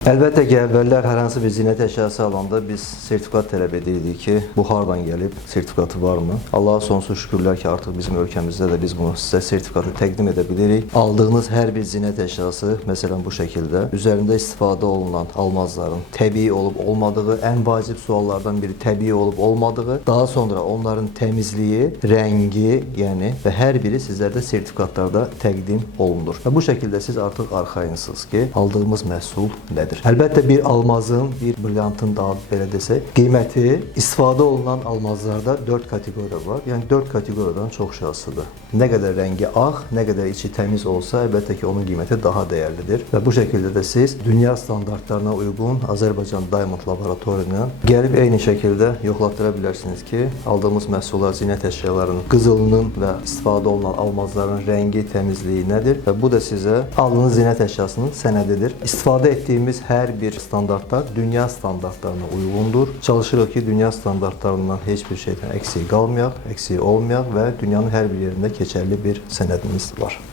Əlbəttə ki, əvvəllər hər hansı bir zinət əşyası alanda biz sertifikat tələb edirdik ki, bu hardan gəlib, sertifikatı varmı? Allaha sonsuz şükürlər ki, artıq bizim ölkəmizdə də biz bunu sizə sertifikatı təqdim edə bilirik. Aldığınız hər bir zinət əşyası, məsələn bu şəkildə, üzərində istifadə olunan almazların təbii olub olmadığı, ən vacib suallardan biri təbii olub olmadığı, daha sonra onların təmizliyi, rəngi, yəni və hər biri sizlərdə sertifikatlarda təqdim olunur. Və bu şəkildə siz artıq arxayınsınız ki, aldığımız məhsul nədir? Əlbəttə bir almazın, bir brilliantın daha belə desək, qiyməti istifadə olunan almazlarda 4 kateqoriya var. Yəni 4 kateqoriyadan çox şahsıdır. Nə qədər rəngi ağ, nə qədər içi təmiz olsa, əlbəttə ki, onun qiyməti daha dəyərlidir. Və bu şəkildə də siz dünya standartlarına uyğun Azərbaycan Diamond Laboratoriyanı gəlib eyni şəkildə yoxlatdıra bilərsiniz ki, aldığımız məhsullar, zinət əşyalarının qızılının və istifadə olunan almazların rəngi, təmizliyi nədir? Və bu da sizə aldığınız zinət əşyasının sənədidir. İstifadə etdiyimiz hər bir standartlar dünya standartlarına uyğundur. Çalışırıq ki, dünya standartlarından heç bir şeydən əksik qalmayaq, əksik olmayaq və dünyanın hər bir yerində keçərli bir sənədimiz var.